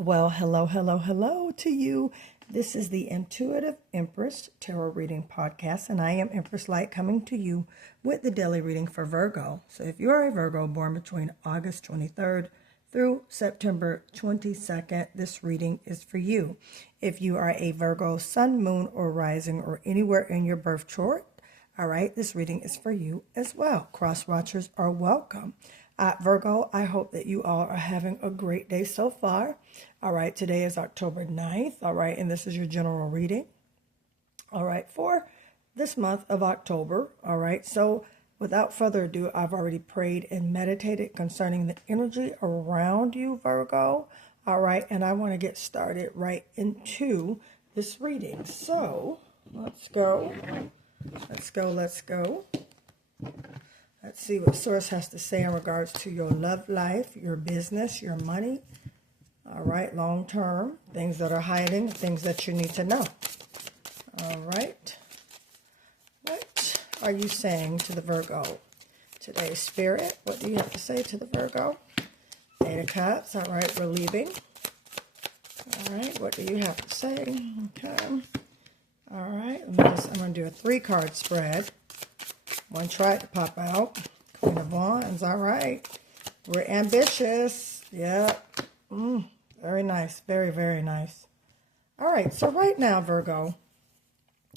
Well, hello, hello, hello to you. This is the Intuitive Empress Tarot Reading Podcast, and I am Empress Light coming to you with the daily reading for Virgo. So if you are a Virgo born between August 23rd through September 22nd, this reading is for you. If you are a Virgo sun, moon, or rising, or anywhere in your birth chart, all right, this reading is for you as well. Cross watchers are welcome. Virgo, I hope that you all are having a great day so far. All right, today is October 9th. All right, and this is your general reading. All right, for this month of October. All right, so without further ado, I've already prayed and meditated concerning the energy around you, Virgo. All right, and I want to get started right into this reading. So let's go. Let's go. Let's see what Source has to say in regards to your love life, your business, your money. All right, long term, things that are hiding, things that you need to know. All right. What are you saying to the Virgo today, Spirit? What do you have to say to the Virgo? Eight of Cups. All right, we're leaving. All right, what do you have to say? Okay. All right, I'm going to do a 3-card spread. One tried to pop out. Queen of Wands. All right. We're ambitious. Yep. Very nice. Very, very nice. All right. So right now, Virgo,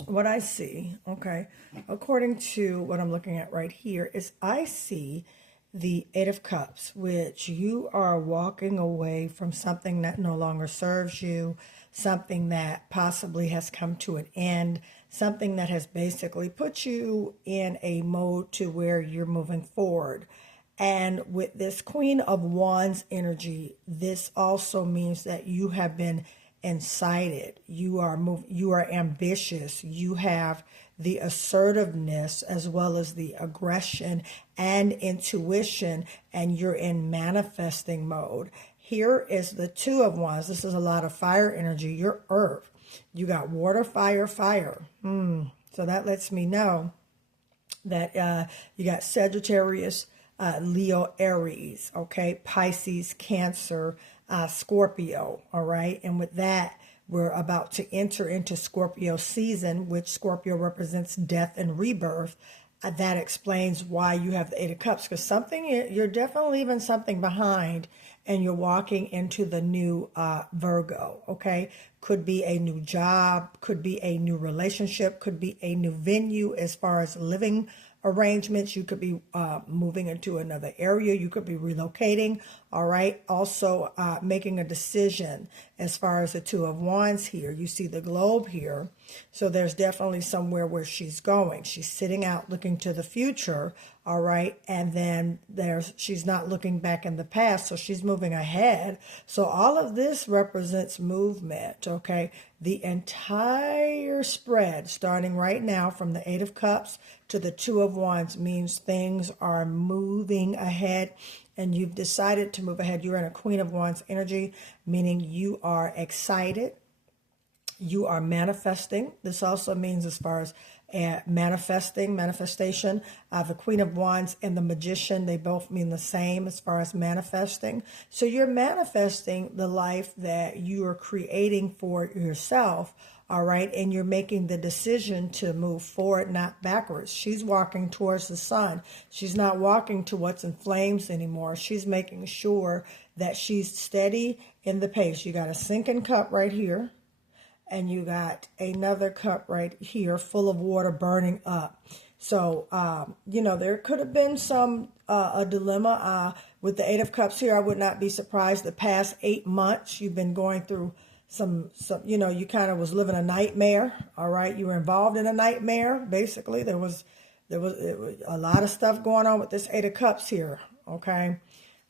what I see, okay, according to what I'm looking at right here, is I see the Eight of Cups, which you are walking away from something that no longer serves you, something that possibly has come to an end, something that has basically put you in a mode to where you're moving forward. And with this Queen of Wands energy, this also means that you have been incited. You are ambitious. You have the assertiveness as well as the aggression and intuition, and you're in manifesting mode. Here is the Two of Wands. This is a lot of fire energy. You're earth. You got water, fire, fire. So that lets me know that you got Sagittarius, Leo, Aries, okay, Pisces, Cancer, Scorpio, all right? And with that, we're about to enter into Scorpio season, which Scorpio represents death and rebirth. That explains why you have the Eight of Cups, because you're definitely leaving something behind and you're walking into the new Virgo, okay? Could be a new job, could be a new relationship, could be a new venue as far as living arrangements. You could be moving into another area. You could be relocating, all right? Also making a decision as far as the Two of Wands here. You see the globe here. So there's definitely somewhere where she's going. She's sitting out looking to the future, all right? And then she's not looking back in the past, so she's moving ahead. So all of this represents movement, okay? The entire spread, starting right now from the Eight of Cups to the Two of Wands, means things are moving ahead, and you've decided to move ahead. You're in a Queen of Wands energy, meaning you are excited. You are manifesting. This also means as far as manifestation. The Queen of Wands and the Magician, they both mean the same as far as manifesting. So you're manifesting the life that you are creating for yourself, all right? And you're making the decision to move forward, not backwards. She's walking towards the sun. She's not walking to what's in flames anymore. She's making sure that she's steady in the pace. You got a sinking cup right here. And you got another cup right here full of water burning up. So, there could have been a dilemma with the Eight of Cups here. I would not be surprised. The past 8 months, you've been going through some you kind of was living a nightmare. All right. You were involved in a nightmare. Basically, there was a lot of stuff going on with this Eight of Cups here. Okay.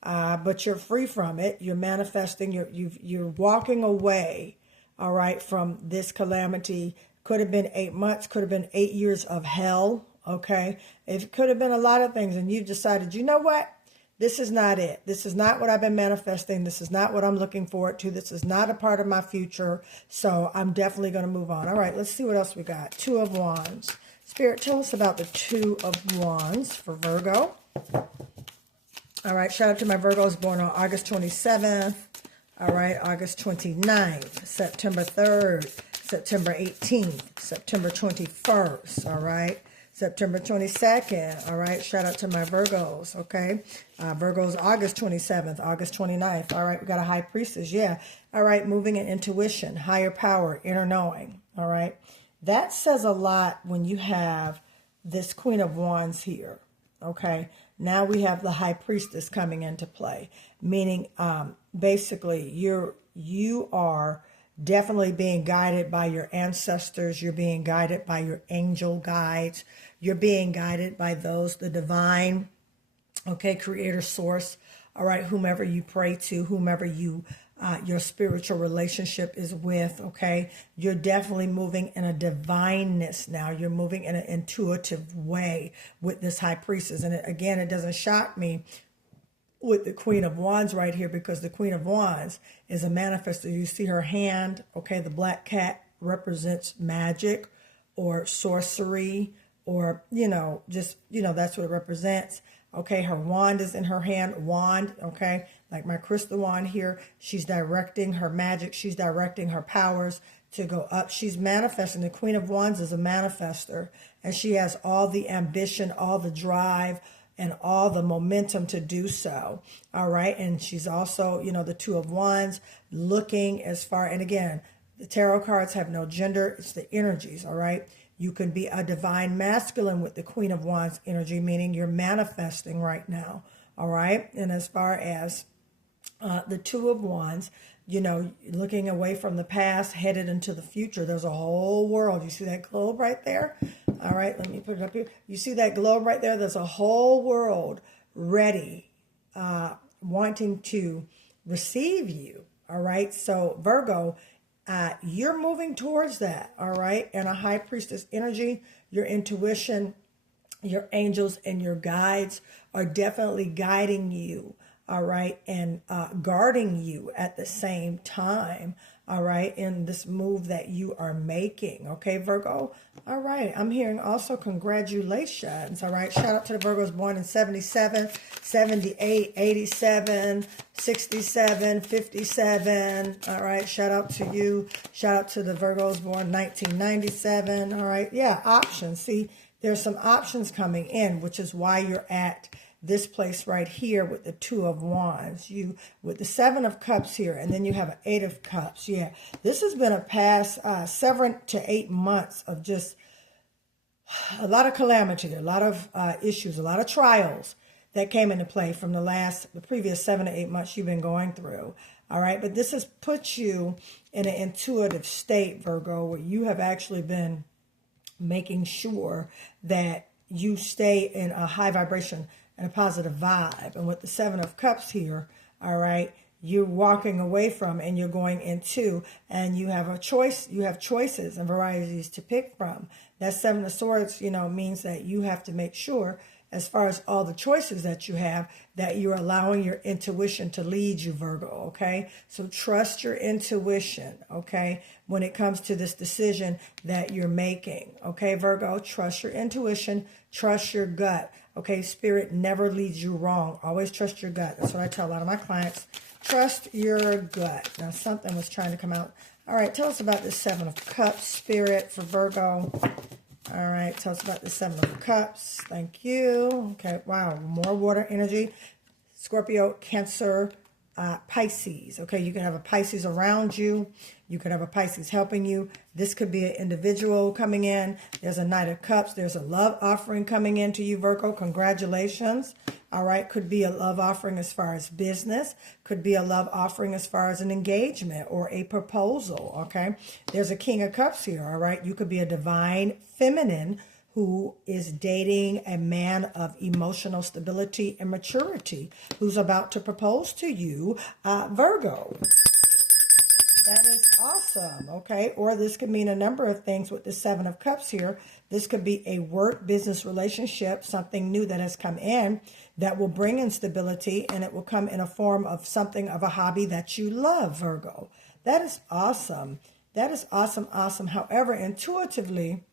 But you're free from it. You're manifesting. You're walking away. All right, from this calamity. Could have been 8 months, could have been 8 years of hell, okay? It could have been a lot of things, and you've decided, you know what? This is not it. This is not what I've been manifesting. This is not what I'm looking forward to. This is not a part of my future, so I'm definitely going to move on. All right, let's see what else we got. Two of Wands. Spirit, tell us about the Two of Wands for Virgo. All right, shout out to my Virgos born on August 27th. All right, August 29th, September 3rd, September 18th, September 21st, all right, September 22nd, all right, shout out to my Virgos, okay, Virgos, August 27th, August 29th, all right, we got a high priestess, yeah, all right, moving in intuition, higher power, inner knowing, all right, that says a lot when you have this Queen of Wands here, okay, now we have the high priestess coming into play, meaning basically you are definitely being guided by your ancestors. You're being guided by your angel guides. You're being guided by those, the divine, okay, creator source, all right, whomever you pray to, whomever you your spiritual relationship is with, okay? You're definitely moving in a divineness now. You're moving in an intuitive way with this high priestess. And again, it doesn't shock me with the Queen of Wands right here, because the Queen of Wands is a manifester. You see her hand, okay? The black cat represents magic or sorcery, or, just, that's what it represents. Okay, her wand is in her hand, wand, okay? Like my crystal wand here, she's directing her magic, she's directing her powers to go up. She's manifesting. The Queen of Wands is a manifester, and she has all the ambition, all the drive, and all the momentum to do so. All right, and she's also, the Two of Wands, looking as far, and again, the tarot cards have no gender, it's the energies, all right? You can be a divine masculine with the Queen of Wands energy, meaning you're manifesting right now, all right? And as far as the Two of Wands, looking away from the past, headed into the future, there's a whole world. You see that globe right there? All right, let me put it up here. You see that globe right there? There's a whole world ready, wanting to receive you, all right? So Virgo, you're moving towards that, all right? And a high priestess energy, your intuition, your angels, and your guides are definitely guiding you, all right? And guarding you at the same time, all right? In this move that you are making, okay, Virgo? All right, I'm hearing also congratulations, all right? Shout out to the Virgos born in 77, 78, 87, 67, 57, all right? Shout out to you. Shout out to the Virgos born 1997, all right? Yeah, options. See, there's some options coming in, which is why you're at this place right here with the Two of Wands, you with the Seven of Cups here, and then you have an Eight of Cups. Yeah, this has been a past 7 to 8 months of just a lot of calamity, a lot of issues, a lot of trials that came into play from the previous 7 to 8 months you've been going through. All right, but this has put you in an intuitive state, Virgo, where you have actually been making sure that you stay in a high vibration and a positive vibe. And with the Seven of Cups here, all right, you're walking away from and you're going into, and you have a choice, you have choices and varieties to pick from. That Seven of Swords, means that you have to make sure, as far as all the choices that you have, that you're allowing your intuition to lead you, Virgo, okay? So trust your intuition, okay, when it comes to this decision that you're making, okay, Virgo? Trust your intuition, trust your gut, okay? Spirit never leads you wrong. Always trust your gut. That's what I tell a lot of my clients. Trust your gut. Now, something was trying to come out. All right, tell us about this Seven of Cups, Spirit, for Virgo. All right, tell us about the Seven of Cups. Thank you. Okay, wow, more water energy. Scorpio, Cancer, Pisces. Okay, you can have a Pisces around you. You could have a Pisces helping you. This could be an individual coming in. There's a Knight of Cups. There's a love offering coming in to you, Virgo. Congratulations. All right, could be a love offering as far as business. Could be a love offering as far as an engagement or a proposal, okay? There's a King of Cups here, all right? You could be a divine feminine who is dating a man of emotional stability and maturity who's about to propose to you, Virgo. That is awesome, okay? Or this could mean a number of things with the Seven of Cups here. This could be a work business relationship, something new that has come in that will bring in stability, and it will come in a form of something of a hobby that you love, Virgo. That is awesome. That is awesome, awesome. However, intuitively,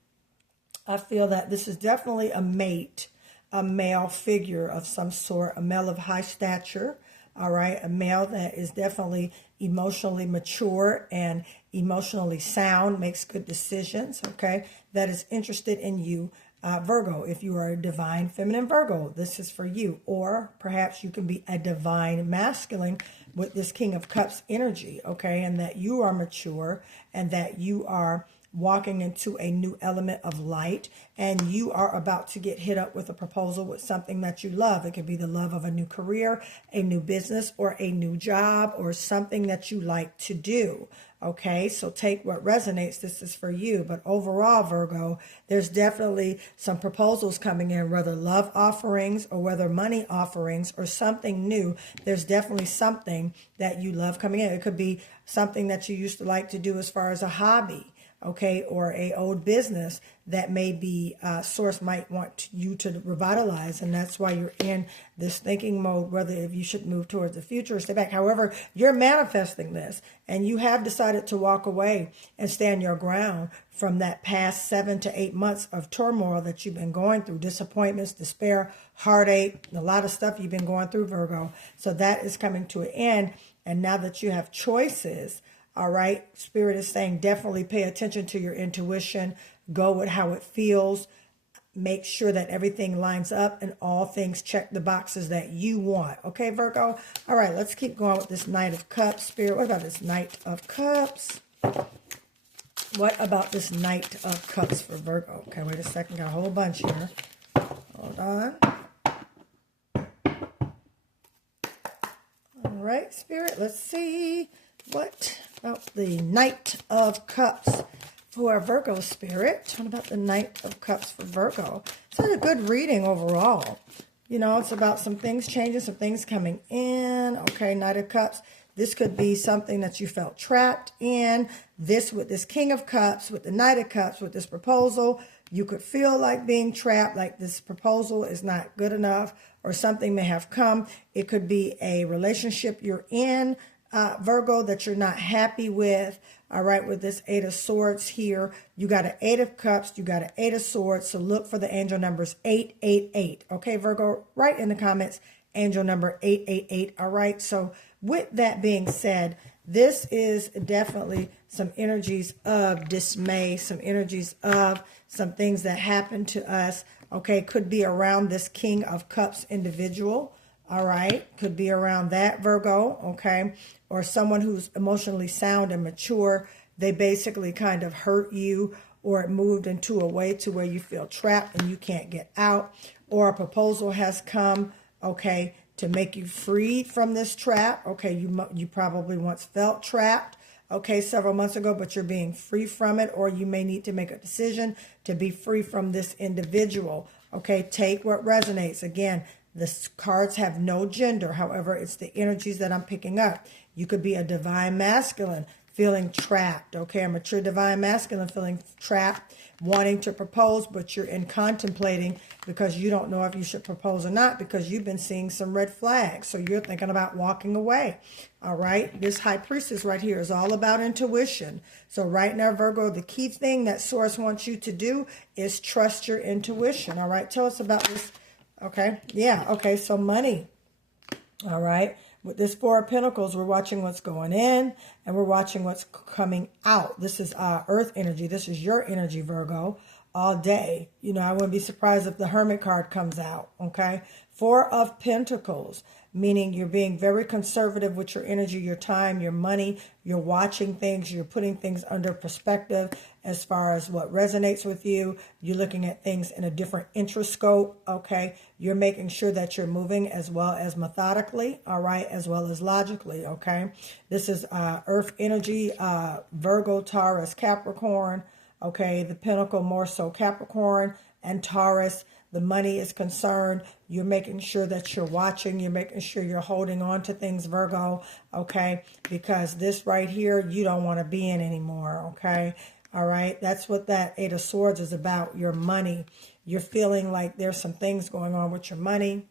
I feel that this is definitely a mate, a male figure of some sort, a male of high stature, all right? A male that is definitely emotionally mature and emotionally sound, makes good decisions, okay? That is interested in you. Virgo, if you are a divine feminine Virgo, this is for you. Or perhaps you can be a divine masculine with this King of Cups energy, okay? And that you are mature and that you are walking into a new element of light, and you are about to get hit up with a proposal with something that you love. It could be the love of a new career, a new business, or a new job, or something that you like to do. Okay, so take what resonates. This is for you. But overall, Virgo, there's definitely some proposals coming in, whether love offerings or whether money offerings or something new. There's definitely something that you love coming in. It could be something that you used to like to do as far as a hobby, okay, or a old business that maybe source might want you to revitalize, and that's why you're in this thinking mode, whether if you should move towards the future or stay back. However, you're manifesting this, and you have decided to walk away and stand your ground from that past 7 to 8 months of turmoil that you've been going through, disappointments, despair, heartache, a lot of stuff you've been going through, Virgo. So that is coming to an end, and now that you have choices, all right, Spirit is saying definitely pay attention to your intuition. Go with how it feels. Make sure that everything lines up and all things check the boxes that you want. Okay, Virgo? All right, let's keep going with this Knight of Cups. Spirit, what about this Knight of Cups? What about this Knight of Cups for Virgo? Okay, wait a second. Got a whole bunch here. Hold on. All right, Spirit, let's see. What about the Knight of Cups for Virgo, Spirit? What about the Knight of Cups for Virgo? It's a good reading overall. You know, it's about some things changing, some things coming in. Okay, Knight of Cups. This could be something that you felt trapped in. This with this King of Cups, with the Knight of Cups, with this proposal. You could feel like being trapped, like this proposal is not good enough, or something may have come. It could be a relationship you're in, Virgo, that you're not happy with. All right, with this Eight of Swords here, you got an Eight of Cups, you got an Eight of Swords, so look for the angel numbers 888. Okay, Virgo, write in the comments angel number 888. All right, so with that being said, this is definitely some energies of dismay, some energies of some things that happened to us. Okay, could be around this King of Cups individual. All right, could be around that, Virgo, okay, or someone who's emotionally sound and mature. They basically kind of hurt you, or it moved into a way to where you feel trapped and you can't get out, or a proposal has come, okay, to make you free from this trap. Okay, you probably once felt trapped, okay, several months ago, but you're being free from it, or you may need to make a decision to be free from this individual. Okay, take what resonates. Again, the cards have no gender. However, it's the energies that I'm picking up. You could be a divine masculine feeling trapped. Okay, a mature divine masculine feeling trapped, wanting to propose, but you're in contemplating because you don't know if you should propose or not because you've been seeing some red flags. So you're thinking about walking away. All right, this High Priestess right here is all about intuition. So right now, Virgo, the key thing that Source wants you to do is trust your intuition. All right, tell us about this. Okay, yeah, okay, so money, all right. With this Four of Pentacles, we're watching what's going in and we're watching what's coming out. This is Earth energy. This is your energy, Virgo, all day. You know, I wouldn't be surprised if the Hermit card comes out, okay? Four of Pentacles, meaning you're being very conservative with your energy, your time, your money. You're watching things. You're putting things under perspective as far as what resonates with you. You're looking at things in a different interest scope, okay? You're making sure that you're moving as well as methodically, all right, as well as logically, okay? This is Earth energy, Virgo, Taurus, Capricorn, okay? The Pentacle more so Capricorn and Taurus. The money is concerned. You're making sure that you're watching. You're making sure you're holding on to things, Virgo, okay? Because this right here, you don't want to be in anymore, okay? All right? That's what that Eight of Swords is about, your money. You're feeling like there's some things going on with your money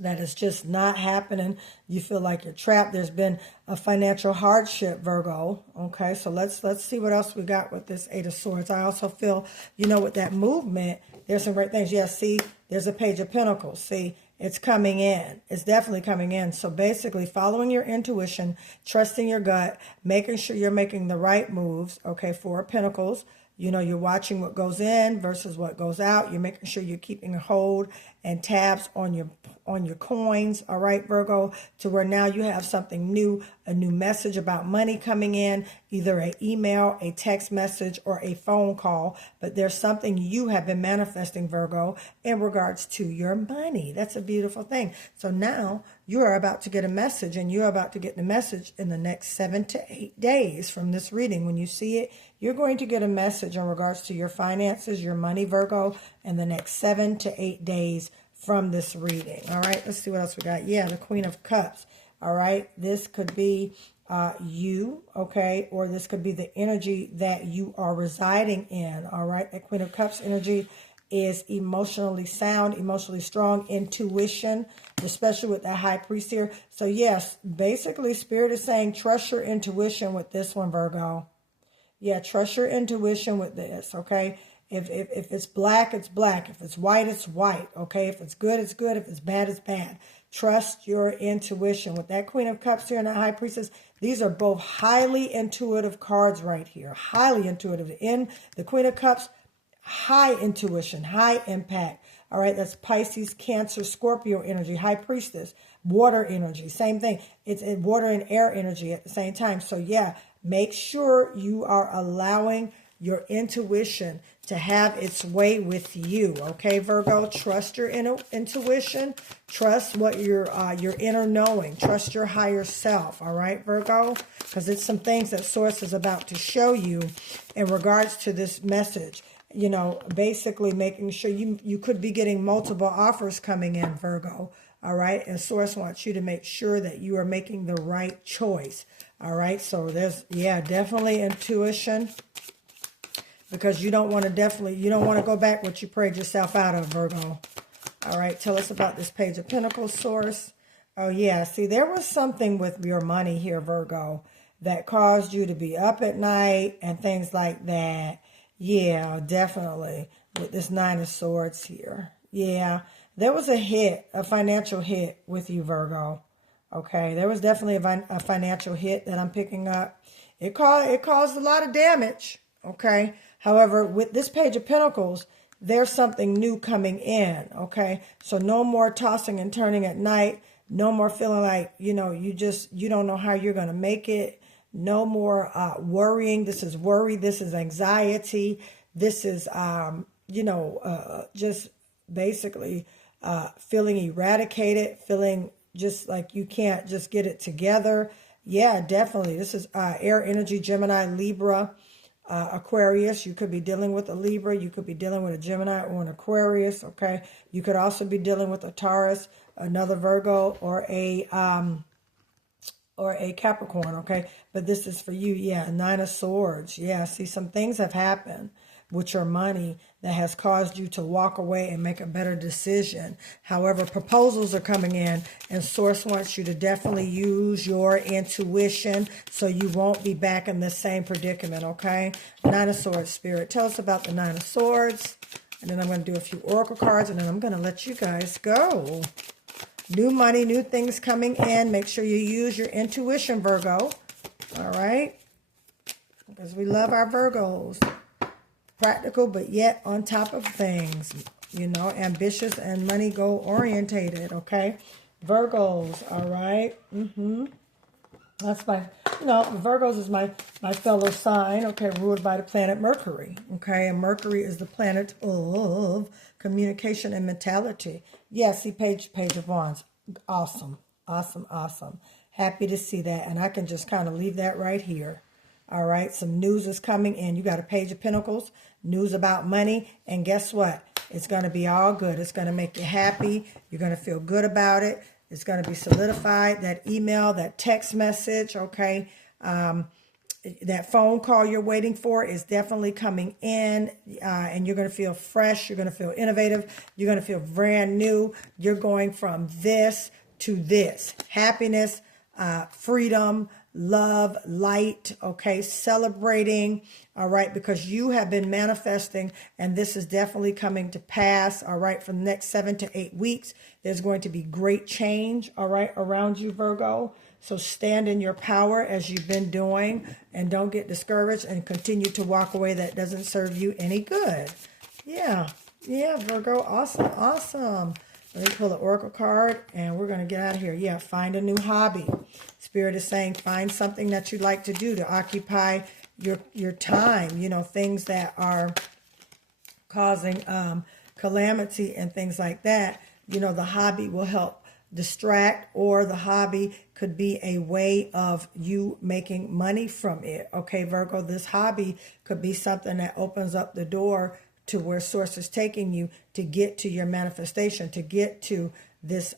that is just not happening. You feel like you're trapped. There's been a financial hardship, Virgo. Okay, so let's see what else we got with this Eight of Swords. I also feel, you know, with that movement, there's some great things. Yeah, see, there's a Page of Pentacles. See, It's coming in. It's definitely coming in. So basically, following your intuition, trusting your gut, making sure you're making the right moves. Okay, Four of Pentacles. You're watching what goes in versus what goes out. You're making sure you're keeping a hold and tabs on your coins. All right, Virgo, to where now you have something new, a new message about money coming in, either an email, a text message, or a phone call. But there's something you have been manifesting, Virgo, in regards to your money. That's a beautiful thing. So now you are about to get a message, and you're about to get the message in the next 7 to 8 days from this reading. When you see it, you're going to get a message in regards to your finances, your money, Virgo, in the next 7 to 8 days from this reading. All right, let's see what else we got. Yeah, the Queen of Cups. All right, this could be you, okay, or this could be the energy that you are residing in. All right, the Queen of Cups energy is emotionally sound, emotionally strong, intuition, especially with that High Priest here. So yes, basically Spirit is saying trust your intuition with this one, Virgo. Yeah, trust your intuition with this, okay? If it's black, it's black. If it's white, it's white, okay? If it's good, it's good. If it's bad, it's bad. Trust your intuition. With that Queen of Cups here and that High Priestess, these are both highly intuitive cards right here. Highly intuitive. In the Queen of Cups, high intuition, high impact. All right, that's Pisces, Cancer, Scorpio energy. High Priestess, water energy. Same thing. It's water and air energy at the same time. So yeah, make sure you are allowing your intuition to have its way with you. Okay, Virgo, trust your intuition. Trust what your inner knowing. Trust your higher self. All right, Virgo, because it's some things that Source is about to show you in regards to this message. Basically making sure you could be getting multiple offers coming in, Virgo. All right, and Source wants you to make sure that you are making the right choice. All right, so there's, yeah, definitely intuition, because you don't want to go back what you prayed yourself out of, Virgo. All right, tell us about this Page of Pentacles, Source. Oh yeah, see, there was something with your money here, Virgo, that caused you to be up at night and things like that. Yeah, definitely. With this Nine of Swords here. Yeah, there was a financial hit with you, Virgo. Okay, there was definitely a financial hit that I'm picking up. It caused a lot of damage. Okay, however, with this Page of Pentacles, there's something new coming in. Okay, so no more tossing and turning at night. No more feeling like, you don't know how you're going to make it. No more worrying. This is worry. This is anxiety. This is, just basically feeling eradicated, feeling just like you can't just get it together. Yeah, definitely. This is air energy, Gemini, Libra, Aquarius. You could be dealing with a Libra. You could be dealing with a Gemini or an Aquarius. Okay. You could also be dealing with a Taurus, another Virgo, or a Capricorn, okay? But this is for you, yeah, Nine of Swords. Yeah, see, some things have happened with your money that has caused you to walk away and make a better decision. However, proposals are coming in, and Source wants you to definitely use your intuition so you won't be back in the same predicament, okay? Nine of Swords, Spirit. Tell us about the Nine of Swords, and then I'm going to do a few oracle cards, and then I'm going to let you guys go. New money, new things coming in. Make sure you use your intuition, Virgo. All right? Because we love our Virgos. Practical, but yet on top of things. Ambitious and money goal orientated, okay? Virgos, all right? That's Virgos is my fellow sign, okay, ruled by the planet Mercury, okay? And Mercury is the planet of communication and mentality. Yeah, see, Page of Wands. Awesome, awesome, awesome. Happy to see that. And I can just kind of leave that right here. All right, some news is coming in. You got a Page of Pentacles, news about money. And guess what? It's going to be all good. It's going to make you happy. You're going to feel good about it. It's going to be solidified. That email, that text message, okay? That phone call you're waiting for is definitely coming in, and you're going to feel fresh. You're going to feel innovative. You're going to feel brand new. You're going from this to this. Happiness, freedom, love, light, okay, celebrating, all right, because you have been manifesting, and this is definitely coming to pass, all right, for the next 7 to 8 weeks. There's going to be great change, all right, around you, Virgo. So stand in your power as you've been doing, and don't get discouraged and continue to walk away that doesn't serve you any good. Yeah, Virgo, awesome. Let me pull the Oracle card, and we're going to get out of here. Yeah, find a new hobby. Spirit is saying find something that you'd like to do to occupy your time, you know, things that are causing calamity and things like that. You know, the hobby will help distract, or the hobby could be a way of you making money from it. Okay, Virgo, this hobby could be something that opens up the door to where source is taking you to get to your manifestation, to get to this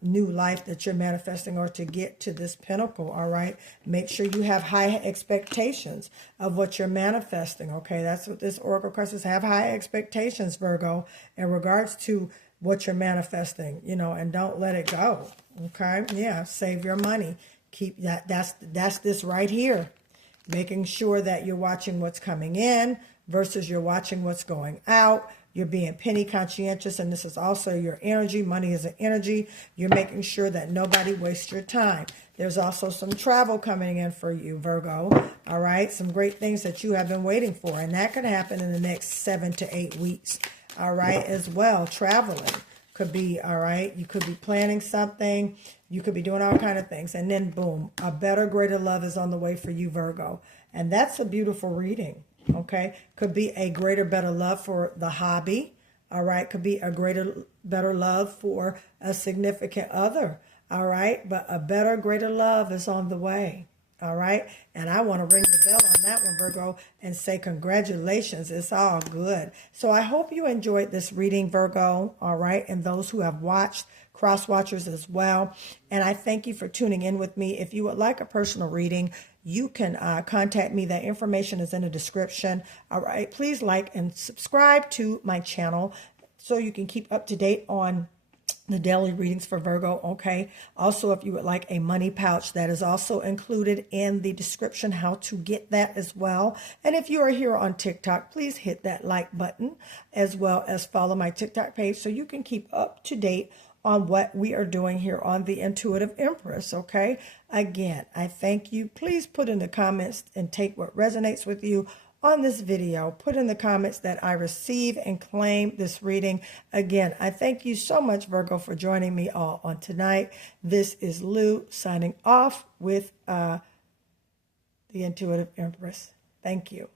new life that you're manifesting, or to get to this pinnacle, all right? Make sure you have high expectations of what you're manifesting, okay? That's what this Oracle card says. Have high expectations, Virgo, in regards to what you're manifesting, you know, and don't let it go, okay? Yeah, save your money. Keep that. That's this right here. Making sure that you're watching what's coming in versus you're watching what's going out. You're being penny conscientious, and this is also your energy. Money is an energy. You're making sure that nobody wastes your time. There's also some travel coming in for you, Virgo. All right, some great things that you have been waiting for, and that could happen in the next 7 to 8 weeks. All right, as well, traveling could be, all right. You could be planning something. You could be doing all kind of things, and then boom, a better, greater love is on the way for you, Virgo, and that's a beautiful reading. Okay, could be a greater, better love for the hobby. All right, could be a greater, better love for a significant other. All right, but a better, greater love is on the way. All right, and I want to ring the bell on that one, Virgo, and say congratulations. It's all good. So I hope you enjoyed this reading, Virgo. All right, and those who have watched, cross watchers as well. And I thank you for tuning in with me. If you would like a personal reading, you can contact me. That information is in the description. All right. Please like and subscribe to my channel so you can keep up to date on the daily readings for Virgo. Okay. Also, if you would like a money pouch, that is also included in the description, how to get that as well. And if you are here on TikTok, please hit that like button, as well as follow my TikTok page so you can keep up to date on what we are doing here on the Intuitive Empress, okay? Again, I thank you. Please put in the comments and take what resonates with you on this video. Put in the comments that I receive and claim this reading. Again, I thank you so much, Virgo, for joining me all on tonight. This is Lou signing off with the Intuitive Empress. Thank you.